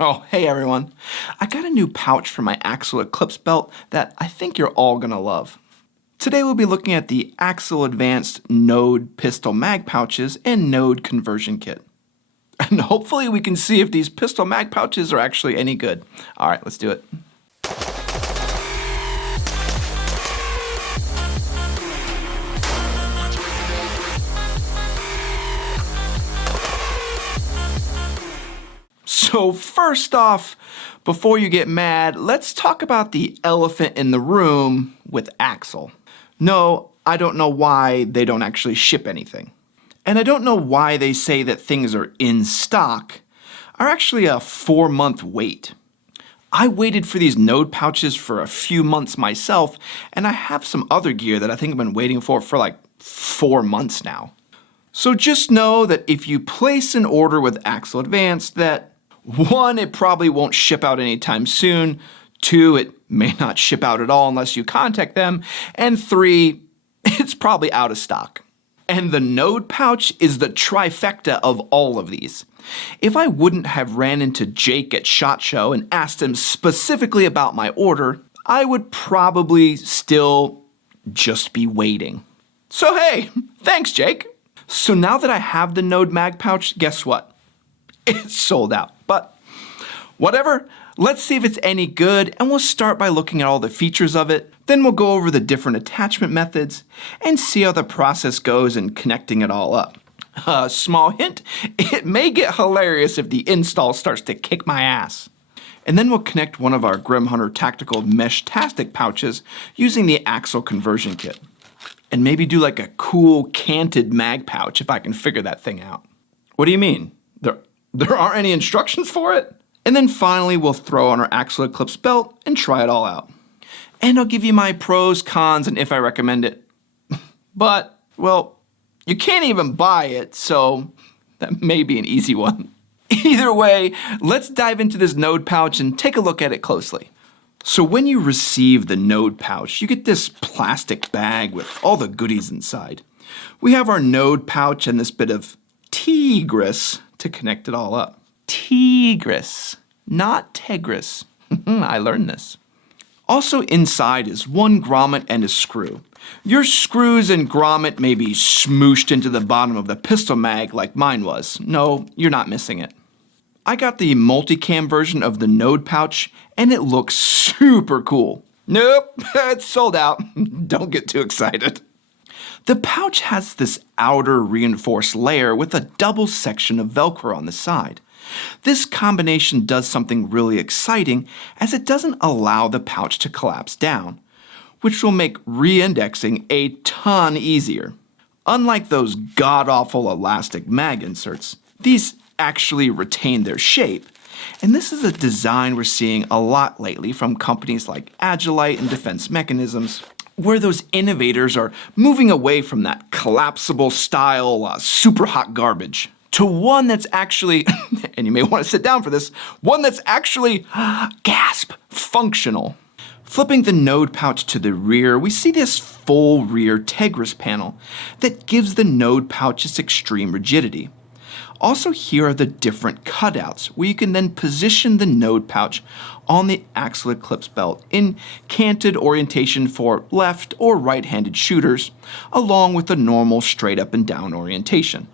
Oh, hey everyone. I got a new pouch for my Axl Eclipse Belt that I think you're all gonna love. Today we'll be looking at the Axl Advanced Node Pistol Mag pouches and Node Conversion Kit. And hopefully we can see if these pistol mag pouches are actually any good. All right, let's do it. So first off, before you get mad, let's talk about the elephant in the room with Axl. No, I don't know why they don't actually ship anything. And I don't know why they say that things are in stock are actually a 4-month wait. I waited for these node pouches for a few months myself, and I have some other gear that I think I've been waiting for like 4 months now. So just know that if you place an order with Axl Advanced that 1, it probably won't ship out anytime soon. 2, it may not ship out at all unless you contact them. And 3, it's probably out of stock. And the node pouch is the trifecta of all of these. If I wouldn't have ran into Jake at SHOT Show and asked him specifically about my order, I would probably still just be waiting. So hey, thanks Jake. So now that I have the node mag pouch, guess what? It's sold out, but whatever. Let's see if it's any good, and we'll start by looking at all the features of it. Then we'll go over the different attachment methods and see how the process goes in connecting it all up. Small hint, it may get hilarious if the install starts to kick my ass. And then we'll connect one of our Grim Hunter Tactical Meshtastic pouches using the Axl Conversion Kit. And maybe do like a cool canted mag pouch if I can figure that thing out. What do you mean? There aren't any instructions for it? And then finally, we'll throw on our Axl Eclipse Belt and try it all out. And I'll give you my pros, cons, and if I recommend it. But, well, you can't even buy it, so that may be an easy one. Either way, let's dive into this node pouch and take a look at it closely. So when you receive the node pouch, you get this plastic bag with all the goodies inside. We have our node pouch and this bit of tea-gress to connect it all up. Tea-gress, not Tegris. I learned this. Also inside is one grommet and a screw. Your screws and grommet may be smooshed into the bottom of the pistol mag like mine was. No, you're not missing it. I got the multicam version of the node pouch and it looks super cool. Nope, it's sold out. Don't get too excited. The pouch has this outer reinforced layer with a double section of Velcro on the side. This combination does something really exciting as it doesn't allow the pouch to collapse down, which will make reindexing a ton easier. Unlike those god-awful elastic mag inserts, these actually retain their shape. And this is a design we're seeing a lot lately from companies like Agilite and Defense Mechanisms, where those innovators are moving away from that collapsible style super hot garbage to one that's actually, and you may want to sit down for this, one that's actually, gasp, functional. Flipping the node pouch to the rear, we see this full rear Tegris panel that gives the node pouch its extreme rigidity. Also, here are the different cutouts where you can then position the node pouch on the Axl Eclipse Belt in canted orientation for left or right-handed shooters, along with the normal straight up and down orientation.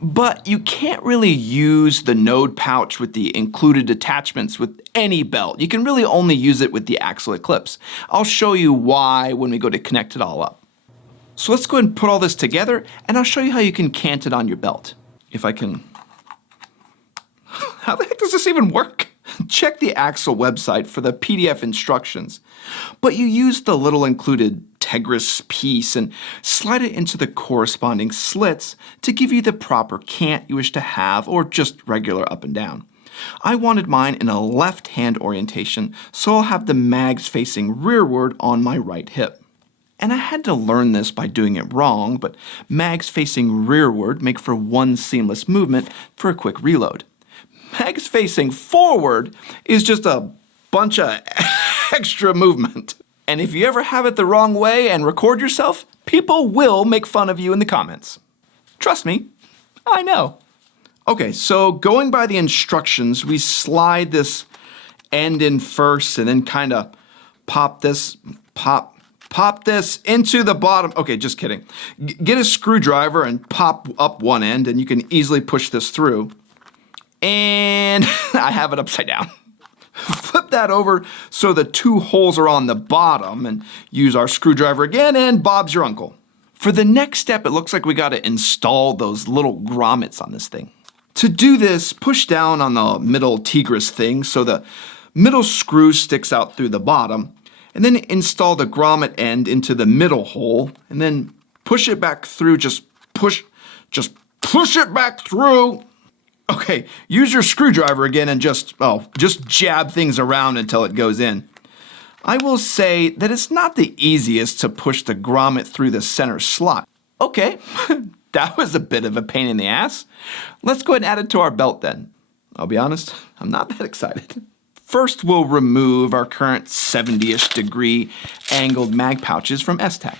But you can't really use the node pouch with the included attachments with any belt. You can really only use it with the Axl Eclipse. I'll show you why when we go to connect it all up. So let's go ahead and put all this together, and I'll show you how you can cant it on your belt. If I can... How the heck does this even work? Check the Axl website for the PDF instructions. But you use the little included Tegris piece and slide it into the corresponding slits to give you the proper cant you wish to have, or just regular up and down. I wanted mine in a left-hand orientation, so I'll have the mags facing rearward on my right hip. And I had to learn this by doing it wrong, but mags facing rearward make for one seamless movement for a quick reload. Mags facing forward is just a bunch of extra movement. And if you ever have it the wrong way and record yourself, people will make fun of you in the comments. Trust me, I know. Okay, so going by the instructions, we slide this end in first and then kind of pop this into the bottom. Okay, just kidding. Get a screwdriver and pop up one end and you can easily push this through. And I have it upside down. Flip that over so the two holes are on the bottom and use our screwdriver again and Bob's your uncle. For the next step, it looks like we got to install those little grommets on this thing. To do this, push down on the middle tigris thing so the middle screw sticks out through the bottom, and then install the grommet end into the middle hole, and then push it back through, just push it back through. Okay, use your screwdriver again and just jab things around until it goes in. I will say that it's not the easiest to push the grommet through the center slot. Okay, that was a bit of a pain in the ass. Let's go ahead and add it to our belt then. I'll be honest, I'm not that excited. First, we'll remove our current 70-ish degree angled mag pouches from S-Tack.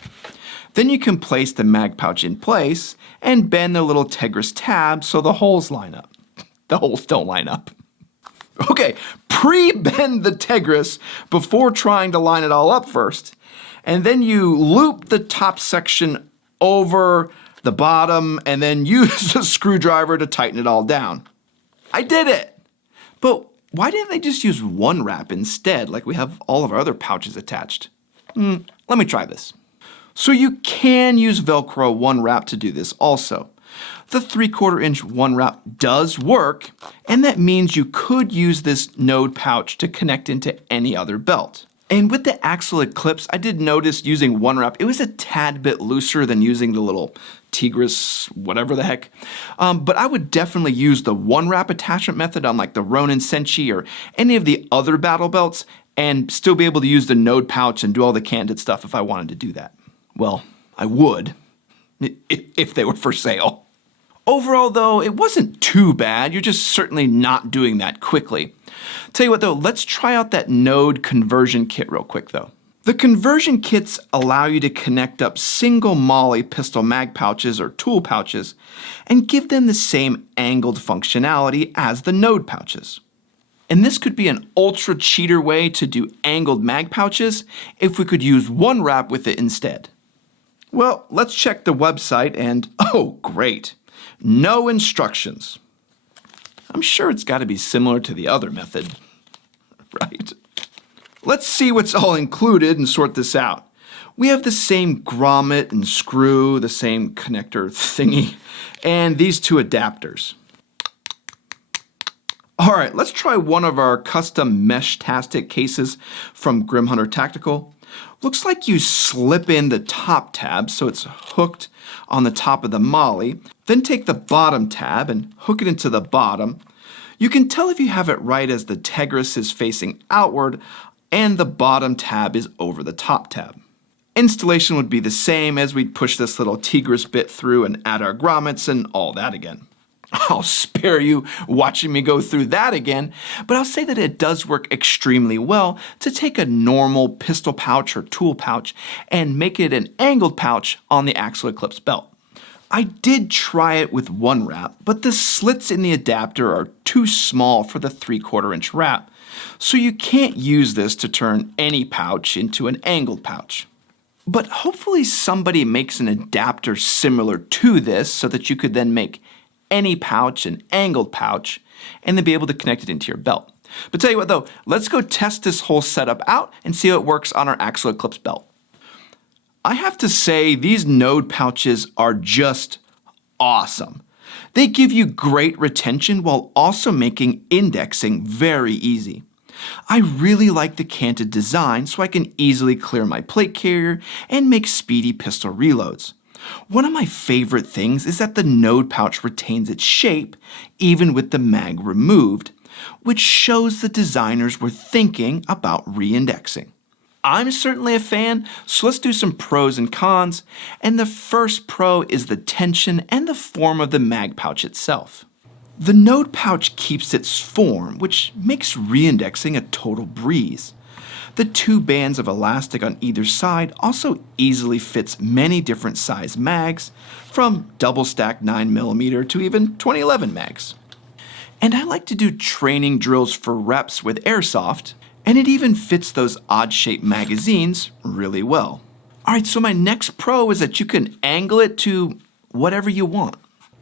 Then you can place the mag pouch in place and bend the little Tegris tab so the holes line up. The holes don't line up. Okay, pre-bend the Tegris before trying to line it all up first. And then you loop the top section over the bottom and then use a screwdriver to tighten it all down. I did it! But why didn't they just use one wrap instead, like we have all of our other pouches attached? Let me try this. So you can use Velcro one wrap to do this also. The 3/4 inch one wrap does work, and that means you could use this node pouch to connect into any other belt. And with the Axl Eclipse, I did notice using one wrap, it was a tad bit looser than using the little Tigris, whatever the heck. But I would definitely use the one wrap attachment method on like the Ronin Senshi or any of the other battle belts and still be able to use the node pouch and do all the candid stuff if I wanted to do that. Well, I would, if they were for sale. Overall though, it wasn't too bad. You're just certainly not doing that quickly. Tell you what though, let's try out that Node Conversion Kit real quick though. The conversion kits allow you to connect up single MOLLE pistol mag pouches or tool pouches and give them the same angled functionality as the node pouches. And this could be an ultra cheater way to do angled mag pouches if we could use one wrap with it instead. Well, let's check the website and oh great, no instructions. I'm sure it's got to be similar to the other method, right? Let's see what's all included and sort this out. We have the same grommet and screw, the same connector thingy, and these two adapters. All right, let's try one of our custom Meshtastic cases from Grim Hunter Tactical. Looks like you slip in the top tab so it's hooked on the top of the MOLLE, then take the bottom tab and hook it into the bottom. You can tell if you have it right as the Tegris is facing outward and the bottom tab is over the top tab. Installation would be the same as we'd push this little Tigris bit through and add our grommets and all that again. I'll spare you watching me go through that again, but I'll say that it does work extremely well to take a normal pistol pouch or tool pouch and make it an angled pouch on the Axl Eclipse Belt. I did try it with one wrap, but the slits in the adapter are too small for the 3/4 inch wrap, so you can't use this to turn any pouch into an angled pouch. But hopefully somebody makes an adapter similar to this so that you could then make any pouch an angled pouch and then be able to connect it into your belt. But tell you what though, let's go test this whole setup out and see how it works on our Axl Eclipse Belt. I have to say these node pouches are just awesome. They give you great retention while also making indexing very easy. I really like the canted design so I can easily clear my plate carrier and make speedy pistol reloads. One of my favorite things is that the node pouch retains its shape even with the mag removed, which shows the designers were thinking about reindexing. I'm certainly a fan, so let's do some pros and cons, and the first pro is the tension and the form of the mag pouch itself. The node pouch keeps its form, which makes reindexing a total breeze. The two bands of elastic on either side also easily fits many different size mags, from double stack 9mm to even 2011 mags. And I like to do training drills for reps with airsoft, and it even fits those odd-shaped magazines really well. All right, so my next pro is that you can angle it to whatever you want.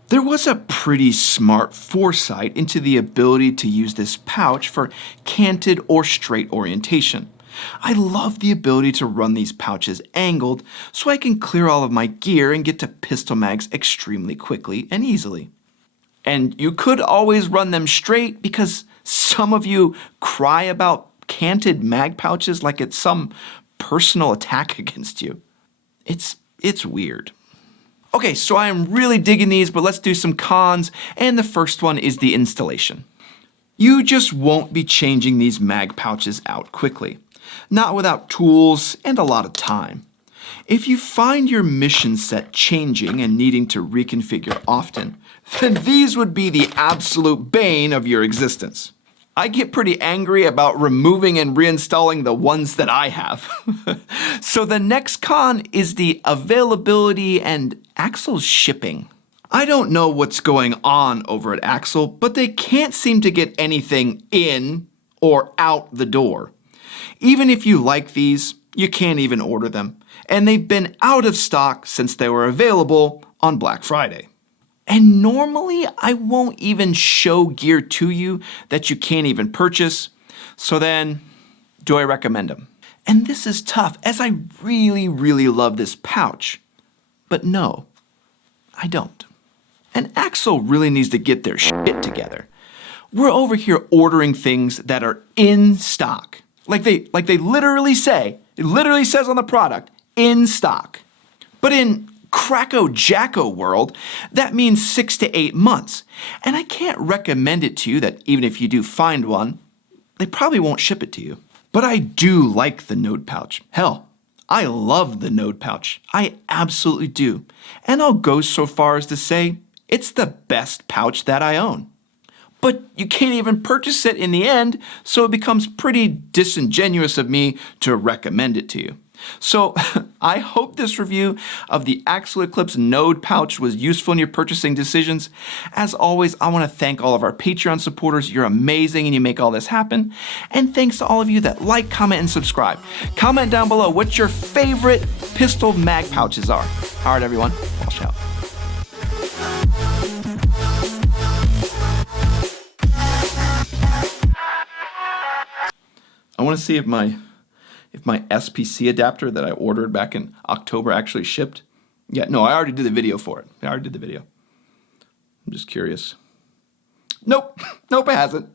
There was a pretty smart foresight into the ability to use this pouch for canted or straight orientation. I love the ability to run these pouches angled so I can clear all of my gear and get to pistol mags extremely quickly and easily. And you could always run them straight because some of you cry about canted mag pouches like it's some personal attack against you. It's weird. Okay, so I am really digging these, but let's do some cons, and the first one is the installation. You just won't be changing these mag pouches out quickly, not without tools and a lot of time. If you find your mission set changing and needing to reconfigure often, then these would be the absolute bane of your existence. I get pretty angry about removing and reinstalling the ones that I have. So the next con is the availability and Axl shipping. I don't know what's going on over at Axl, but they can't seem to get anything in or out the door. Even if you like these, you can't even order them. And they've been out of stock since they were available on Black Friday. And normally I won't even show gear to you that you can't even purchase. So then, do I recommend them? And this is tough as I really, really love this pouch. But no, I don't. And Axl really needs to get their shit together. We're over here ordering things that are in stock. Like they literally say, it literally says on the product, in stock. But in Cracko Jacko world, that means 6 to 8 months. And I can't recommend it to you that even if you do find one, they probably won't ship it to you. But I do like the Node Pouch. Hell, I love the Node Pouch. I absolutely do. And I'll go so far as to say it's the best pouch that I own. But you can't even purchase it in the end, so it becomes pretty disingenuous of me to recommend it to you. So I hope this review of the Axl Eclipse Node Pouch was useful in your purchasing decisions. As always, I want to thank all of our Patreon supporters. You're amazing and you make all this happen. And thanks to all of you that like, comment, and subscribe. Comment down below what your favorite pistol mag pouches are. All right, everyone, wash out. I want to see if my SPC adapter that I ordered back in October actually shipped. Yeah, no, I already did the video for it. I already did the video. I'm just curious. Nope, it hasn't.